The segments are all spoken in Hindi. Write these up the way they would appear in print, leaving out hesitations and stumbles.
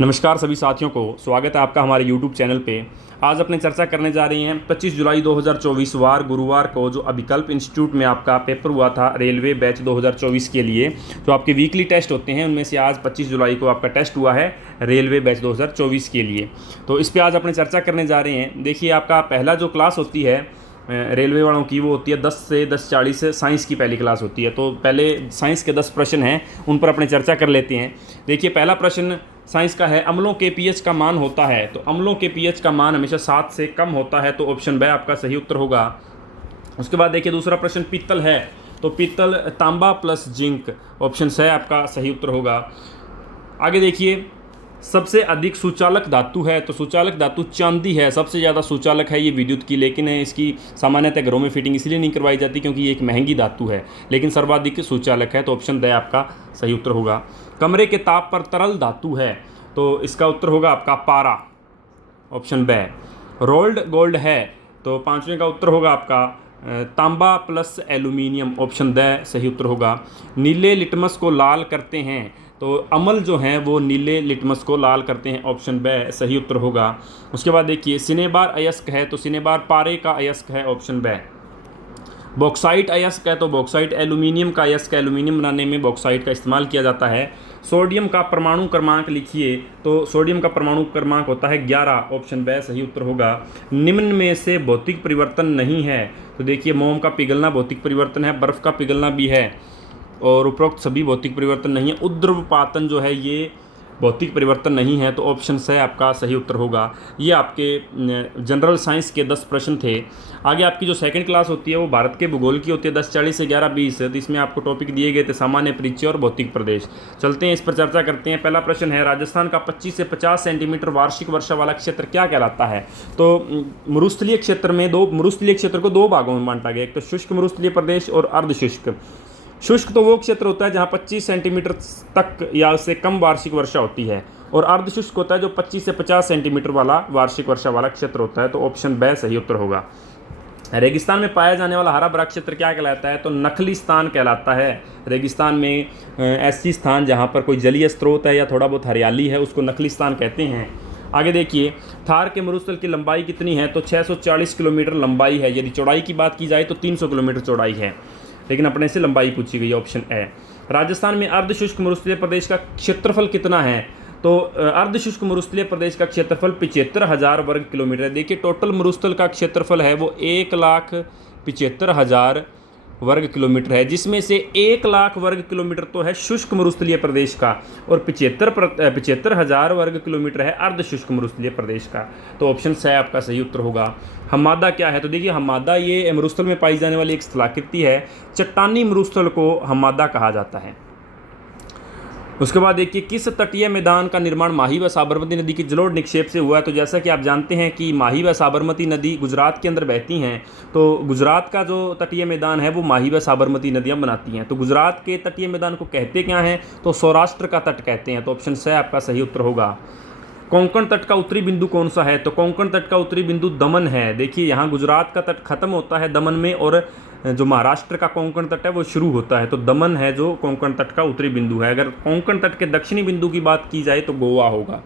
नमस्कार सभी साथियों को, स्वागत है आपका हमारे YouTube चैनल पे। आज अपने चर्चा करने जा रहे हैं 25 जुलाई 2024 वार गुरुवार को जो अभिकल्प इंस्टीट्यूट में आपका पेपर हुआ था रेलवे बैच 2024 के लिए। जो आपके वीकली टेस्ट होते हैं उनमें से आज 25 जुलाई को आपका टेस्ट हुआ है रेलवे बैच 2024 के लिए। तो इस पर आज अपने चर्चा करने जा रहे हैं। देखिए, आपका पहला जो क्लास होती है रेलवे वालों की वो होती है 10 से 10:40 साइंस की पहली क्लास होती है। तो पहले साइंस के 10 प्रश्न हैं, उन पर अपने चर्चा कर लेते हैं। देखिए, पहला प्रश्न साइंस का है, अम्लों के पीएच का मान होता है। तो अम्लों के पीएच का मान हमेशा 7 से कम होता है, तो ऑप्शन ब आपका सही उत्तर होगा। उसके बाद देखिए दूसरा प्रश्न पीतल है, तो पीतल तांबा प्लस जिंक, ऑप्शन स आपका सही उत्तर होगा। आगे देखिए, सबसे अधिक सुचालक धातु है, तो सुचालक धातु चांदी है। सबसे ज़्यादा सुचालक है ये विद्युत की, लेकिन इसकी सामान्यतः घरों में फिटिंग इसलिए नहीं करवाई जाती क्योंकि ये एक महंगी धातु है, लेकिन सर्वाधिक सुचालक है, तो ऑप्शन द आपका सही उत्तर होगा। कमरे के ताप पर तरल धातु है, तो इसका उत्तर होगा आपका पारा, ऑप्शन ब। रोल्ड गोल्ड है, तो पांचवें का उत्तर होगा आपका तांबा प्लस एल्यूमिनियम, ऑप्शन द सही उत्तर होगा। नीले लिटमस को लाल करते हैं, तो अमल जो हैं वो नीले लिटमस को लाल करते हैं, ऑप्शन ब सही उत्तर होगा। उसके बाद देखिए सिनेबार अयस्क है, तो सिनेबार पारे का अयस्क है, ऑप्शन ब। बॉक्साइट अयस्क है, तो बॉक्साइट एल्यूमिनियम का अयस्क, एल्यूमिनियम बनाने में बॉक्साइट का इस्तेमाल किया जाता है। सोडियम का परमाणु क्रमांक लिखिए, तो सोडियम का परमाणु क्रमांक होता है 11, ऑप्शन ब सही उत्तर होगा। निम्न में से भौतिक परिवर्तन नहीं है, तो देखिए मोम का पिघलना भौतिक परिवर्तन है, बर्फ़ का पिघलना भी है, और उपरोक्त सभी भौतिक परिवर्तन नहीं है। उद्रवपातन जो है ये भौतिक परिवर्तन नहीं है, तो ऑप्शन से आपका सही उत्तर होगा। ये आपके जनरल साइंस के 10 प्रश्न थे। आगे आपकी जो सेकंड क्लास होती है वो भारत के भूगोल की होती है 10:40 से 11:20। तो इसमें आपको टॉपिक दिए गए थे सामान्य परिचय और भौतिक प्रदेश। चलते हैं इस पर चर्चा करते हैं। पहला प्रश्न है, राजस्थान का 25 से 50 सेंटीमीटर वार्षिक वर्षा वाला क्षेत्र क्या कहलाता है। तो मरुस्थलीय क्षेत्र को दो भागों में बांटा गया, एक तो शुष्क मरुस्थलीय प्रदेश और अर्धशुष्क। शुष्क तो वो क्षेत्र होता है जहाँ 25 सेंटीमीटर तक या उससे कम वार्षिक वर्षा होती है, और अर्धशुष्क होता है जो 25 से 50 सेंटीमीटर वाला वार्षिक वर्षा वाला क्षेत्र होता है, तो ऑप्शन ब सही उत्तर होगा। रेगिस्तान में पाया जाने वाला हरा भरा क्षेत्र क्या कहलाता है, तो नखलिस्तान कहलाता है। रेगिस्तान में ऐसी स्थान जहाँ पर कोई जलीय स्रोत है या थोड़ा बहुत हरियाली है उसको नखलिस्तान कहते हैं। आगे देखिए, थार के मरुस्थल की लंबाई कितनी है, तो 640 किलोमीटर लंबाई है। यदि चौड़ाई की बात की जाए तो 300 किलोमीटर चौड़ाई है, लेकिन अपने से लंबाई पूछी गई, ऑप्शन ए। राजस्थान में अर्धशुष्क मरुस्थलीय प्रदेश का क्षेत्रफल कितना है, तो अर्धशुष्क मरुस्थलीय प्रदेश का क्षेत्रफल 75,000 वर्ग किलोमीटर है। देखिए, टोटल मरुस्थल का क्षेत्रफल है वो 1,75,000 वर्ग किलोमीटर है, जिसमें से 1 लाख वर्ग किलोमीटर तो है शुष्क मरुस्थलीय प्रदेश का, और 75,000 वर्ग किलोमीटर है अर्धशुष्क मरुस्थलीय प्रदेश का, तो ऑप्शन से आपका सही उत्तर होगा। हम्मादा क्या है, तो देखिए हम्मादा ये मरुस्थल में पाई जाने वाली एक स्थलाकृति है। चट्टानी मरुस्थल को हम्मादा कहा जाता है। उसके बाद देखिए, किस तटीय मैदान का निर्माण माही व साबरमती नदी की जलोढ़ निक्षेप से हुआ है। तो जैसा कि आप जानते हैं कि माही व साबरमती नदी गुजरात के अंदर बहती हैं, तो गुजरात का जो तटीय मैदान है वो माही व साबरमती नदियां बनाती हैं। तो गुजरात के तटीय मैदान को कहते क्या हैं, तो सौराष्ट्र का तट कहते हैं, तो ऑप्शन से आपका सही उत्तर होगा। कोंकण तट का उत्तरी बिंदु कौन सा है, तो कोंकण तट का उत्तरी बिंदु दमन है। देखिए, यहाँ गुजरात का तट खत्म होता है दमन में, और जो महाराष्ट्र का कोंकण तट है वो शुरू होता है, तो दमन है जो कोंकण तट का उत्तरी बिंदु है। अगर कोंकण तट के दक्षिणी बिंदु की बात की जाए तो गोवा होगा।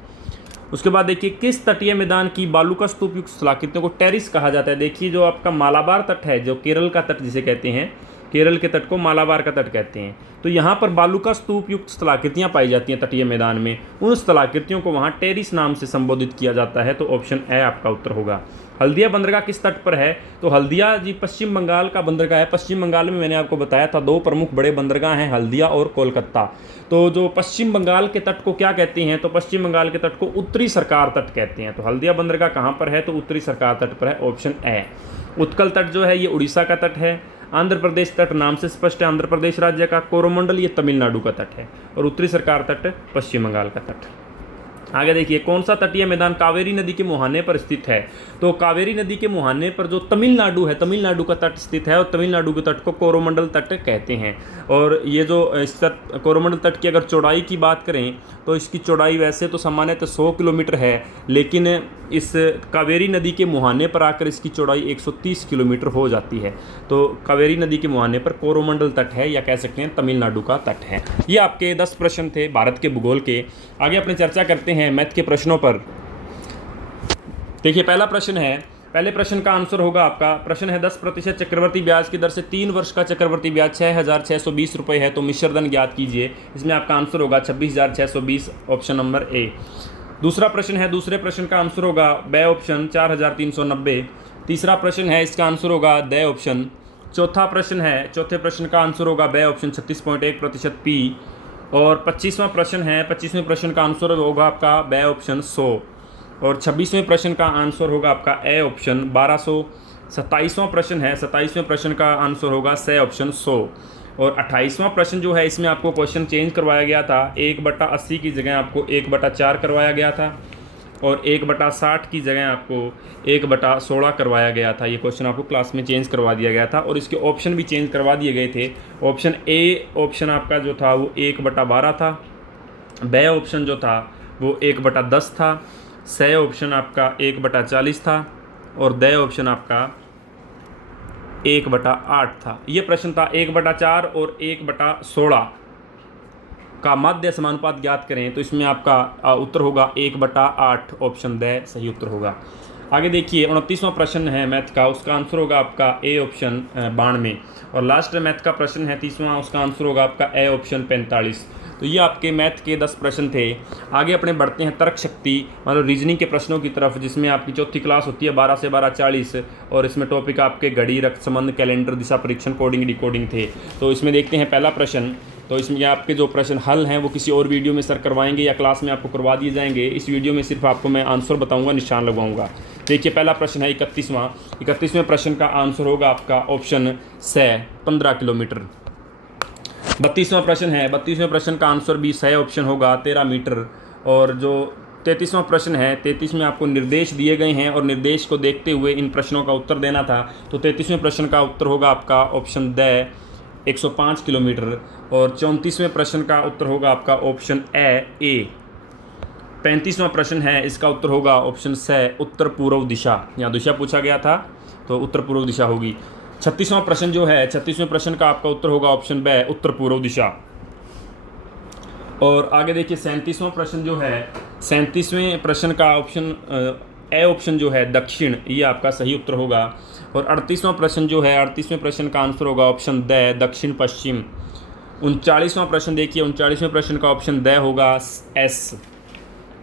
उसके बाद देखिए, किस तटीय मैदान की बालू का स्तूप युक्त स्थलाकृतियों को टेरिस कहा जाता है। देखिए, जो आपका मालाबार तट है, जो केरल का तट जिसे कहते हैं, केरल के तट को मालाबार का तट कहते हैं, तो यहाँ पर बालू का स्तूप युक्त स्थलाकृतियाँ पाई जाती हैं तटीय मैदान में। उन स्थलाकृतियों को वहाँ टेरिस नाम से संबोधित किया जाता है, तो ऑप्शन ए आपका उत्तर होगा। हल्दिया बंदरगाह किस तट पर है, तो हल्दिया जी पश्चिम बंगाल का बंदरगाह है। पश्चिम बंगाल में मैंने आपको बताया था 2 प्रमुख बड़े बंदरगाह हैं, हल्दिया और कोलकाता। तो जो पश्चिम बंगाल के तट को क्या कहते हैं, तो पश्चिम बंगाल के तट को उत्तरी सरकार तट कहते हैं। तो हल्दिया बंदरगाह कहाँ पर है, तो उत्तरी सरकार तट पर है, ऑप्शन ए। उत्कल तट जो है ये उड़ीसा का तट है। आंध्र प्रदेश तट नाम से स्पष्ट है आंध्र प्रदेश राज्य का। कोरोमंडल ये तमिलनाडु का तट है, और उत्तरी सरकार तट पश्चिम बंगाल का तट। आगे देखिए, कौन सा तटीय मैदान कावेरी नदी के मुहाने पर स्थित है, तो कावेरी नदी के मुहाने पर जो तमिलनाडु है, तमिलनाडु का तट स्थित है, और तमिलनाडु के तट को कोरोमंडल तट कहते हैं। और ये जो इस कोरोमंडल तट की अगर चौड़ाई की बात करें तो इसकी चौड़ाई वैसे तो सामान्यतः 100 किलोमीटर है, लेकिन इस कावेरी नदी के मुहाने पर आकर इसकी चौड़ाई 130 किलोमीटर हो जाती है। तो कावेरी नदी के मुहाने पर कोरोमंडल तट है, या कह सकते हैं तमिलनाडु का तट है। ये आपके 10 प्रश्न थे भारत के भूगोल के। आगे अपने चर्चा करते हैं हैं मैथ के प्रश्नों पर। देखिए पहला प्रश्न है, पहले प्रश्न का आंसर होगा आपका, प्रश्न है 10% चक्रवर्ती ब्याज की दर से 3 वर्ष का चक्रवर्ती ब्याज 6,620 रुपये है तो मिश्रधन ज्ञात कीजिए। इसमें आपका आंसर होगा 26,620, ऑप्शन नंबर ए। दूसरा प्रश्न है, दूसरे प्रश्न का आंसर होगा ब ऑप्शन 4,390। तीसरा प्रश्न है, इसका आंसर होगा द ऑप्शन। चौथा प्रश्न है, चौथे प्रश्न का आंसर होगा ब ऑप्शन 36.1% पी। और 25वां प्रश्न है, 25वें प्रश्न का आंसर होगा आपका ब ऑप्शन 100। और 26वें प्रश्न का आंसर होगा आपका ए ऑप्शन 1200। 27वां प्रश्न है, 27वें प्रश्न का आंसर होगा स ऑप्शन 100। और 28वां प्रश्न जो है, इसमें आपको क्वेश्चन चेंज करवाया गया था, 1/80 की जगह आपको 1/4 करवाया गया था और 1/60 की जगह आपको 1/16 करवाया गया था। ये क्वेश्चन आपको क्लास में चेंज करवा दिया गया था और इसके ऑप्शन भी चेंज करवा दिए गए थे। ऑप्शन ए ऑप्शन आपका जो था वो 1/12 था, ब ऑप्शन जो था वो 1/10 था, स ऑप्शन आपका 1/40 था और द ऑप्शन आपका 1/8 था। ये प्रश्न था 1/4 और 1/16 का माध्य समानुपात ज्ञात करें, तो इसमें आपका उत्तर होगा 1/8, ऑप्शन द सही उत्तर होगा। आगे देखिए 29वां प्रश्न है मैथ का, उसका आंसर होगा आपका ए ऑप्शन 92। और लास्ट मैथ का प्रश्न है 30वां, उसका आंसर होगा आपका ए ऑप्शन 45। तो ये आपके मैथ के 10 प्रश्न थे। आगे अपने बढ़ते हैं तर्क शक्ति मतलब रीजनिंग के प्रश्नों की तरफ, जिसमें आपकी चौथी क्लास होती है 12 से 12:40 और इसमें टॉपिक आपके घड़ी, रक्त संबंध, कैलेंडर, दिशा परीक्षण, कोडिंग, डिकोडिंग थे। तो इसमें देखते हैं पहला प्रश्न। तो इसमें आपके जो प्रश्न हल हैं वो किसी और वीडियो में सर करवाएंगे या क्लास में आपको करवा दिए जाएंगे। इस वीडियो में सिर्फ आपको मैं आंसर बताऊंगा, निशान लगवाऊंगा। देखिए पहला प्रश्न है 31वें प्रश्न का आंसर होगा आपका ऑप्शन स 15 किलोमीटर। 32वां प्रश्न है, 32वें प्रश्न का आंसर भी स ऑप्शन होगा 13 मीटर। और जो 33वां प्रश्न है, 33 में आपको निर्देश दिए गए हैं और निर्देश को देखते हुए इन प्रश्नों का उत्तर देना था। तो 33वें प्रश्न का उत्तर होगा आपका ऑप्शन द 105 किलोमीटर। और 34वें प्रश्न का उत्तर होगा आपका ऑप्शन ए। 35वां प्रश्न है, इसका उत्तर होगा ऑप्शन स उत्तर पूर्व दिशा। यहाँ दिशा पूछा गया था तो उत्तर पूर्व दिशा होगी। 36वां प्रश्न जो है, 36वें प्रश्न का आपका उत्तर होगा ऑप्शन ब उत्तर पूर्व दिशा। और आगे देखिए 37वां प्रश्न जो है, 37वें प्रश्न का ऑप्शन ए ऑप्शन जो है दक्षिण, ये आपका सही उत्तर होगा। और 38वां प्रश्न जो है, 38वें प्रश्न का आंसर होगा ऑप्शन द दक्षिण पश्चिम। 39वां प्रश्न देखिए, 39वें प्रश्न का ऑप्शन द होगा एस।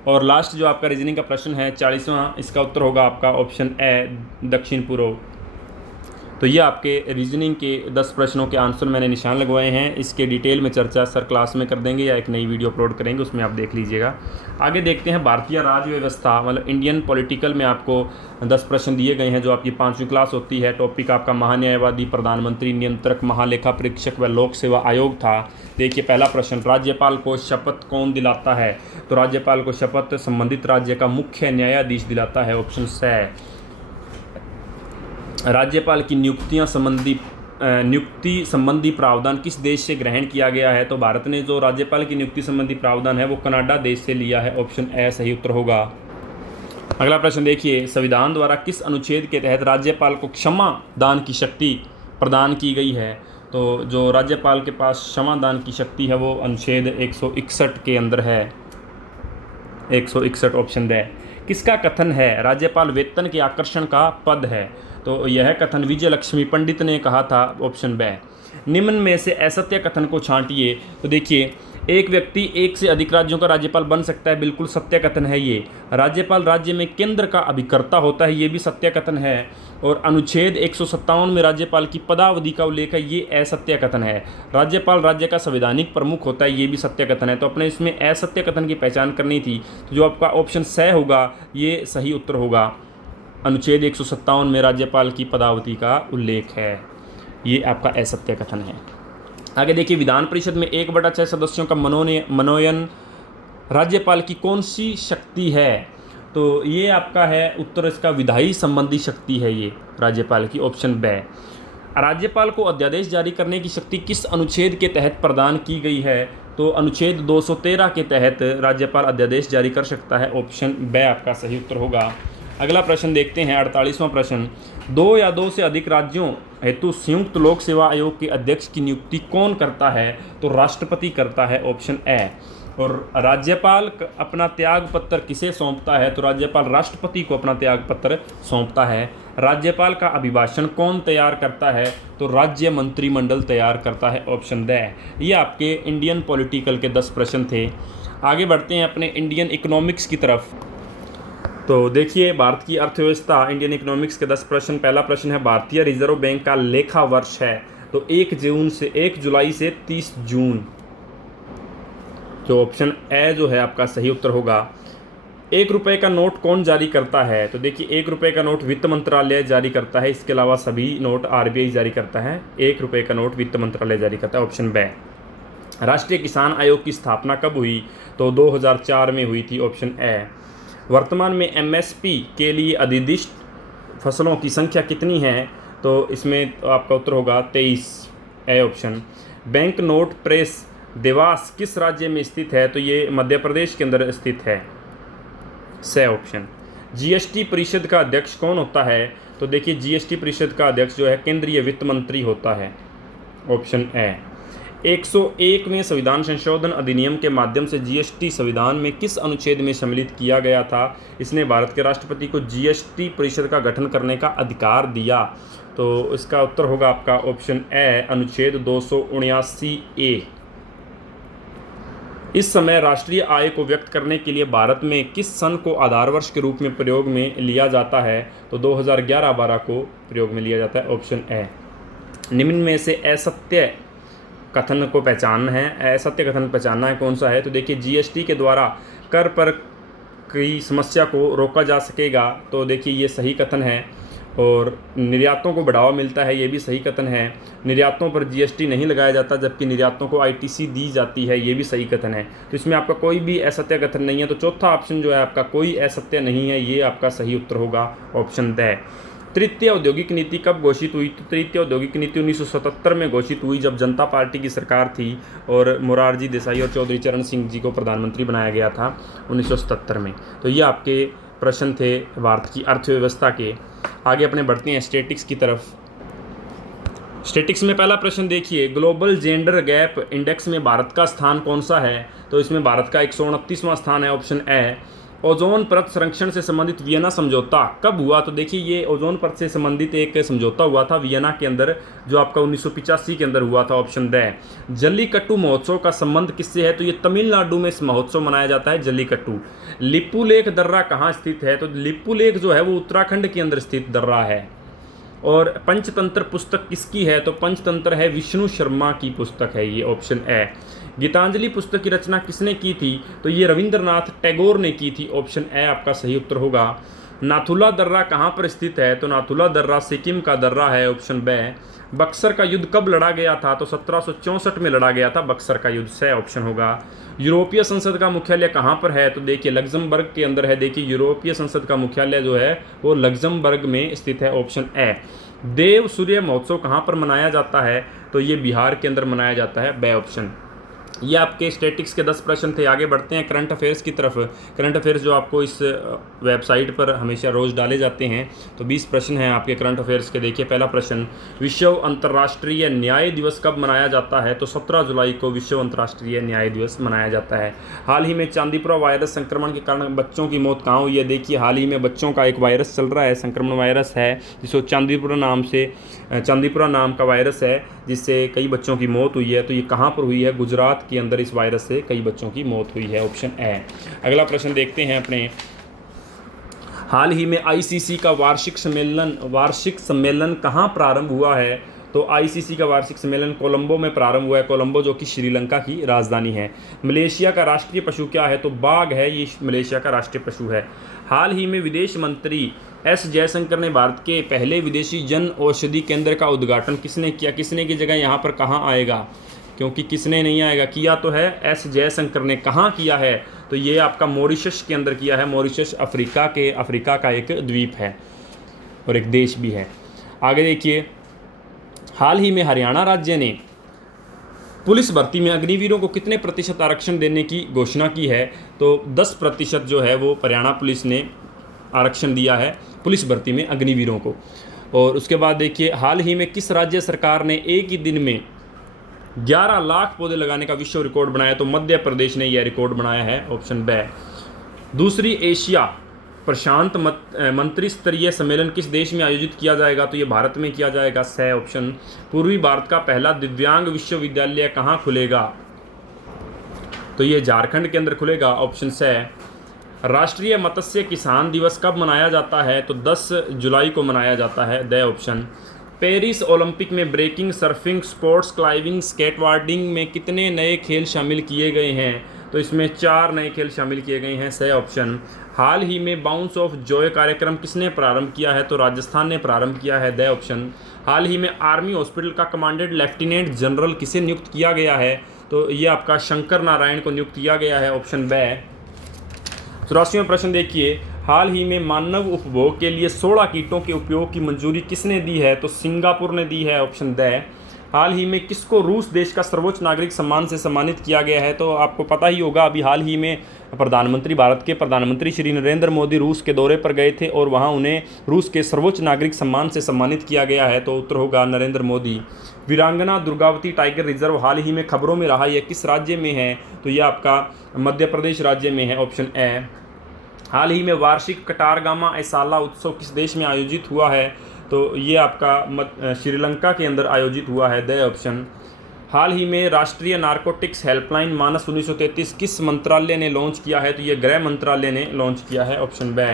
और लास्ट जो आपका रीजनिंग का प्रश्न है 40वां, इसका उत्तर होगा आपका ऑप्शन ए दक्षिण पूर्व। तो ये आपके रीजनिंग के 10 प्रश्नों के आंसर मैंने निशान लगवाए हैं। इसके डिटेल में चर्चा सर क्लास में कर देंगे या एक नई वीडियो अपलोड करेंगे, उसमें आप देख लीजिएगा। आगे देखते हैं भारतीय राज्य व्यवस्था मतलब इंडियन पॉलिटिकल में आपको 10 प्रश्न दिए गए हैं जो आपकी 5वीं क्लास होती है। टॉपिक आपका महान्यायवादी, प्रधानमंत्री, नियंत्रक, महालेखा परीक्षक व लोक सेवा आयोग था। देखिए पहला प्रश्न, राज्यपाल को शपथ कौन दिलाता है? तो राज्यपाल को शपथ संबंधित राज्य का मुख्य न्यायाधीश दिलाता है, ऑप्शन स। राज्यपाल की नियुक्ति संबंधी प्रावधान किस देश से ग्रहण किया गया है? तो भारत ने जो राज्यपाल की नियुक्ति संबंधी प्रावधान है वो कनाडा देश से लिया है, ऑप्शन ए सही उत्तर होगा। अगला प्रश्न देखिए, संविधान द्वारा किस अनुच्छेद के तहत राज्यपाल को क्षमा दान की शक्ति प्रदान की गई है? तो जो राज्यपाल के पास क्षमा दान की शक्ति है वो अनुच्छेद 161 के अंदर है, 161 ऑप्शन द। किसका कथन है राज्यपाल वेतन के आकर्षण का पद है? तो यह कथन विजय लक्ष्मी पंडित ने कहा था, ऑप्शन ब। निम्न में से असत्य कथन को छांटिए। तो देखिए, एक व्यक्ति एक से अधिक राज्यों का राज्यपाल बन सकता है, बिल्कुल सत्य कथन है ये। राज्यपाल राज्य में केंद्र का अभिकर्ता होता है, ये भी सत्य कथन है। और अनुच्छेद 157 में राज्यपाल की पदावधि का उल्लेख है, ये असत्य कथन है। राज्यपाल राज्य का संवैधानिक प्रमुख होता है, ये भी सत्य कथन है। तो अपने इसमें असत्य कथन की पहचान करनी थी, तो जो आपका ऑप्शन स होगा ये सही उत्तर होगा। अनुच्छेद 157 में राज्यपाल की पदावधि का उल्लेख है, ये आपका असत्य कथन है। आगे देखिए, विधान परिषद में 1/6 सदस्यों का मनोनयन राज्यपाल की कौन सी शक्ति है? तो ये आपका है उत्तर, इसका विधायी संबंधी शक्ति है ये राज्यपाल की, ऑप्शन ब। राज्यपाल को अध्यादेश जारी करने की शक्ति किस अनुच्छेद के तहत प्रदान की गई है? तो अनुच्छेद 213 के तहत राज्यपाल अध्यादेश जारी कर सकता है, ऑप्शन ब आपका सही उत्तर होगा। अगला प्रश्न देखते हैं 48वां प्रश्न, 2 या 2 से अधिक राज्यों हेतु संयुक्त लोक सेवा आयोग के अध्यक्ष की नियुक्ति कौन करता है? तो राष्ट्रपति करता है, ऑप्शन ए। और राज्यपाल अपना त्याग पत्र किसे सौंपता है? तो राज्यपाल राष्ट्रपति को अपना त्याग पत्र सौंपता है। राज्यपाल का अभिभाषण कौन तैयार करता है? तो राज्य मंत्रिमंडल तैयार करता है, ऑप्शन द। ये आपके इंडियन पॉलिटिकल के 10 प्रश्न थे। आगे बढ़ते हैं अपने इंडियन इकोनॉमिक्स की तरफ। तो देखिए, भारत की अर्थव्यवस्था, इंडियन इकोनॉमिक्स के 10 प्रश्न। पहला प्रश्न है, भारतीय रिजर्व बैंक का लेखा वर्ष है? तो 1 जुलाई से 30 जून। तो ऑप्शन ए जो है आपका सही उत्तर होगा। 1 रुपये का नोट कौन जारी करता है? तो देखिए, 1 रुपये का नोट वित्त मंत्रालय जारी करता है। इसके अलावा सभी नोट आरबीआई जारी करता है। 1 रुपये का नोट वित्त मंत्रालय जारी करता है, ऑप्शन बी। राष्ट्रीय किसान आयोग की स्थापना कब हुई? तो 2004 में हुई थी, ऑप्शन ए। वर्तमान में एमएसपी के लिए अधिदिष्ट फसलों की संख्या कितनी है? तो इसमें आपका उत्तर होगा 23, A option. Bank note press Dewas किस राज्य में स्थित है? तो ये मध्य प्रदेश के अंदर स्थित है, से ऑप्शन। जीएसटी परिषद का अध्यक्ष कौन होता है? तो देखिए, जीएसटी परिषद का अध्यक्ष जो है केंद्रीय वित्त मंत्री होता है, ऑप्शन ए। 101वें संविधान संशोधन अधिनियम के माध्यम से जीएसटी संविधान में किस अनुच्छेद में सम्मिलित किया गया था? इसने भारत के राष्ट्रपति को जीएसटी परिषद का गठन करने का अधिकार दिया। तो इसका उत्तर होगा आपका ऑप्शन ए, अनुच्छेद 279A। इस समय राष्ट्रीय आय को व्यक्त करने के लिए भारत में किस सन को आधार वर्ष के रूप में प्रयोग में लिया जाता है? तो 2011-12 को प्रयोग में लिया जाता है, ऑप्शन ए। निम्न में से असत्य कथन को पहचानना है। असत्य कथन पहचानना है, कौन सा है? तो देखिए, जीएसटी के द्वारा कर पर की समस्या को रोका जा सकेगा। तो देखिए, ये सही कथन है। और निर्यातों को बढ़ावा मिलता है, ये भी सही कथन है। निर्यातों पर जीएसटी नहीं लगाया जाता, जबकि निर्यातों को आईटीसी दी जाती है, ये भी सही कथन है। तो इसमें आपका कोई भी असत्य कथन नहीं है। तो चौथा ऑप्शन जो है आपका कोई असत्य नहीं है, ये आपका सही उत्तर होगा, ऑप्शन द। तृतीय औद्योगिक नीति कब घोषित हुई? तो तृतीय औद्योगिक नीति 1977 में घोषित हुई, जब जनता पार्टी की सरकार थी और मोरारजी देसाई और चौधरी चरण सिंह जी को प्रधानमंत्री बनाया गया था 1977 में। तो ये आपके प्रश्न थे भारत की अर्थव्यवस्था के। आगे अपने बढ़ते हैं स्टैटिक्स की तरफ। स्टैटिक्स में पहला प्रश्न देखिए, ग्लोबल जेंडर गैप इंडेक्स में भारत का स्थान कौन सा है? तो इसमें भारत का 129वां स्थान है, ऑप्शन ए। ओजोन परत संरक्षण से संबंधित वियना समझौता कब हुआ? तो देखिए, ये ओजोन परत से संबंधित एक समझौता हुआ था वियना के अंदर, जो आपका 1985 के अंदर हुआ था, ऑप्शन द। जल्लीकट्टू महोत्सव का संबंध किससे है? तो ये तमिलनाडु में इस महोत्सव मनाया जाता है, जल्लीकट्टू। लिपुलेख दर्रा कहाँ स्थित है? तो लिपुलेख जो है वो उत्तराखंड के अंदर स्थित दर्रा है। और पंचतंत्र पुस्तक किसकी है? तो पंचतंत्र है विष्णु शर्मा की पुस्तक है, ये ऑप्शन ए। गीतांजलि पुस्तक की रचना किसने की थी? तो ये रविंद्रनाथ टैगोर ने की थी, ऑप्शन ए आपका सही उत्तर होगा। नाथुला दर्रा कहाँ पर स्थित है? तो नाथुला दर्रा सिक्किम का दर्रा है, ऑप्शन बी। बक्सर का युद्ध कब लड़ा गया था? तो 1764 में लड़ा गया था बक्सर का युद्ध, से ऑप्शन होगा। यूरोपीय संसद का मुख्यालय कहाँ पर है? तो देखिए, लग्जमबर्ग के अंदर है। देखिए, यूरोपीय संसद का मुख्यालय जो है वो लग्जमबर्ग में स्थित है, ऑप्शन ए। देव सूर्य महोत्सव कहाँ पर मनाया जाता है? तो ये बिहार के अंदर मनाया जाता है, बी ऑप्शन। ये आपके स्टैटिक्स के 10 प्रश्न थे। आगे बढ़ते हैं करंट अफेयर्स की तरफ। करंट अफेयर्स जो आपको इस वेबसाइट पर हमेशा रोज़ डाले जाते हैं। तो 20 प्रश्न हैं आपके करंट अफेयर्स के। देखिए, पहला प्रश्न, विश्व अंतर्राष्ट्रीय न्याय दिवस कब मनाया जाता है? तो 17 जुलाई को विश्व अंतर्राष्ट्रीय न्याय दिवस मनाया जाता है। हाल ही में चांदीपुरा वायरस संक्रमण के कारण बच्चों की मौत कहाँ हुई है? देखिए, हाल ही में बच्चों का एक वायरस चल रहा है, संक्रमण वायरस है, जिसको चांदीपुरा नाम का वायरस है, जिससे कई बच्चों की मौत हुई है। तो ये कहाँ पर हुई है? गुजरात के अंदर इस वायरस से कई बच्चों की मौत हुई है, ऑप्शन ए। अगला प्रश्न देखते हैं अपने। हाल ही में आईसीसी का वार्षिक सम्मेलन कहाँ प्रारंभ हुआ है? तो आईसीसी का वार्षिक सम्मेलन कोलंबो में प्रारंभ हुआ है। कोलंबो जो कि श्रीलंका की राजधानी है। मलेशिया का राष्ट्रीय पशु क्या है? तो बाघ है, ये मलेशिया का राष्ट्रीय पशु है। हाल ही में विदेश मंत्री एस जयशंकर ने भारत के पहले विदेशी जन औषधि केंद्र का उद्घाटन किसने किया? किसने की जगह यहाँ पर कहाँ आएगा? क्योंकि किसने नहीं आएगा, किया तो है एस जयशंकर ने। कहाँ किया है? तो ये आपका मॉरिशस के अंदर किया है। मॉरिशस अफ्रीका का एक द्वीप है और एक देश भी है। आगे देखिए, हाल ही में हरियाणा राज्य ने पुलिस भर्ती में अग्निवीरों को कितने प्रतिशत आरक्षण देने की घोषणा की है? तो 10% जो है वो हरियाणा पुलिस ने आरक्षण दिया है पुलिस भर्ती में अग्निवीरों को। और उसके बाद देखिए, हाल ही में किस राज्य सरकार ने एक ही दिन में 11 लाख पौधे लगाने का विश्व रिकॉर्ड बनाया, तो मध्य प्रदेश ने यह रिकॉर्ड बनाया है, ऑप्शन ब। दूसरी एशिया प्रशांत मंत्री स्तरीय सम्मेलन किस देश में आयोजित किया जाएगा, तो ये भारत में किया जाएगा, स ऑप्शन। पूर्वी भारत का पहला दिव्यांग विश्वविद्यालय कहाँ खुलेगा, तो ये झारखंड के अंदर खुलेगा, ऑप्शन स। राष्ट्रीय मत्स्य किसान दिवस कब मनाया जाता है, तो 10 जुलाई को मनाया जाता है, द ऑप्शन। पेरिस ओलंपिक में breaking, surfing, sports climbing, skateboarding में कितने नए खेल शामिल किए गए हैं, तो इसमें 4 नए खेल शामिल किए गए हैं, सही ऑप्शन। हाल ही में बाउंस ऑफ जॉय कार्यक्रम किसने प्रारंभ किया है, तो राजस्थान ने प्रारंभ किया है, द ऑप्शन। हाल ही में आर्मी हॉस्पिटल का कमांडेंट लेफ्टिनेंट जनरल किसे नियुक्त किया गया है, तो ये आपका शंकर नारायण को नियुक्त किया गया है, ऑप्शन ब। 84वां प्रश्न देखिए, हाल ही में मानव उपभोग के लिए 16 कीटों के उपयोग की मंजूरी किसने दी है, तो सिंगापुर ने दी है, ऑप्शन द। हाल ही में किसको रूस देश का सर्वोच्च नागरिक सम्मान से सम्मानित किया गया है, तो आपको पता ही होगा, अभी हाल ही में भारत के प्रधानमंत्री श्री नरेंद्र मोदी रूस के दौरे पर गए थे और वहां उन्हें रूस के सर्वोच्च नागरिक सम्मान से सम्मानित किया गया है, तो उत्तर होगा नरेंद्र मोदी। वीरांगना दुर्गावती टाइगर रिजर्व हाल ही में खबरों में रहा, यह किस राज्य में है, तो यह आपका मध्य प्रदेश राज्य में है, ऑप्शन ए। हाल ही में वार्षिक कटारगामा ऐसाला उत्सव किस देश में आयोजित हुआ है, तो ये आपका श्रीलंका के अंदर आयोजित हुआ है, द ऑप्शन। हाल ही में राष्ट्रीय नारकोटिक्स हेल्पलाइन मानस 1933 किस मंत्रालय ने लॉन्च किया है, तो ये गृह मंत्रालय ने लॉन्च किया है, ऑप्शन ब।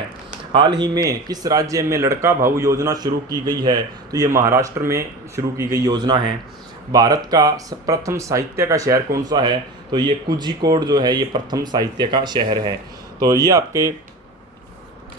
हाल ही में किस राज्य में लड़का भाऊ योजना शुरू की गई है, तो ये महाराष्ट्र में शुरू की गई योजना है। भारत का प्रथम साहित्य का शहर कौन सा है, तो ये कोझिकोड जो है ये प्रथम साहित्य का शहर है। तो ये आपके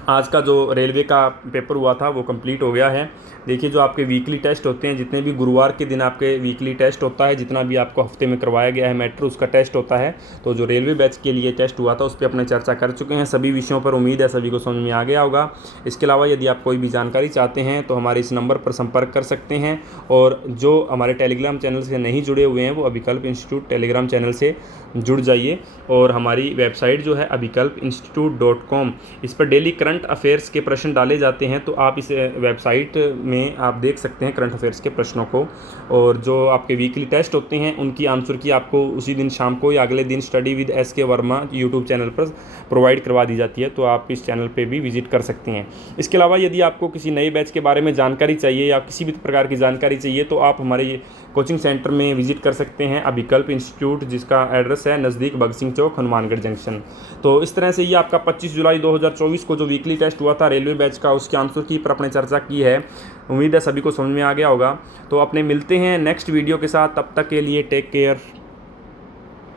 आज का जो रेलवे का पेपर हुआ था वो कंप्लीट हो गया है। देखिए, जो आपके वीकली टेस्ट होते हैं, जितने भी गुरुवार के दिन आपके वीकली टेस्ट होता है, जितना भी आपको हफ्ते में करवाया गया है मेट्रो, उसका टेस्ट होता है। तो जो रेलवे बैच के लिए टेस्ट हुआ था उस पर अपने चर्चा कर चुके हैं सभी विषयों पर। उम्मीद है सभी को समझ में आ गया होगा। इसके अलावा यदि आप कोई भी जानकारी चाहते हैं तो हमारे इस नंबर पर संपर्क कर सकते हैं, और जो हमारे टेलीग्राम चैनल से नहीं जुड़े हुए हैं वो अभिकल्प इंस्टीट्यूट टेलीग्राम चैनल से जुड़ जाइए। और हमारी वेबसाइट जो है abhikalpinstitute.com, इस पर डेली करंट अफेयर्स के प्रश्न डाले जाते हैं, तो आप इस वेबसाइट में आप देख सकते हैं करंट अफेयर्स के प्रश्नों को। और जो आपके वीकली टेस्ट होते हैं उनकी आंसर की आपको उसी दिन शाम को या अगले दिन study with SK Verma YouTube channel पर प्रोवाइड करवा दी जाती है, तो आप इस चैनल पे भी विजिट कर सकते हैं। इसके अलावा यदि आपको किसी नए बैच के बारे में जानकारी चाहिए या किसी भी प्रकार की जानकारी चाहिए तो आप हमारे कोचिंग सेंटर में विजिट कर सकते हैं, अभिकल्प इंस्टीट्यूट, जिसका एड्रेस है नज़दीक भगत सिंह चौक, हनुमानगढ़ जंक्शन। तो इस तरह से ये आपका 25 जुलाई 2024 को जो वीकली टेस्ट हुआ था रेलवे बैच का, उसके आंसर की पर अपने चर्चा की है। उम्मीद है सभी को समझ में आ गया होगा। तो अपने मिलते हैं नेक्स्ट वीडियो के साथ, तब तक के लिए टेक केयर।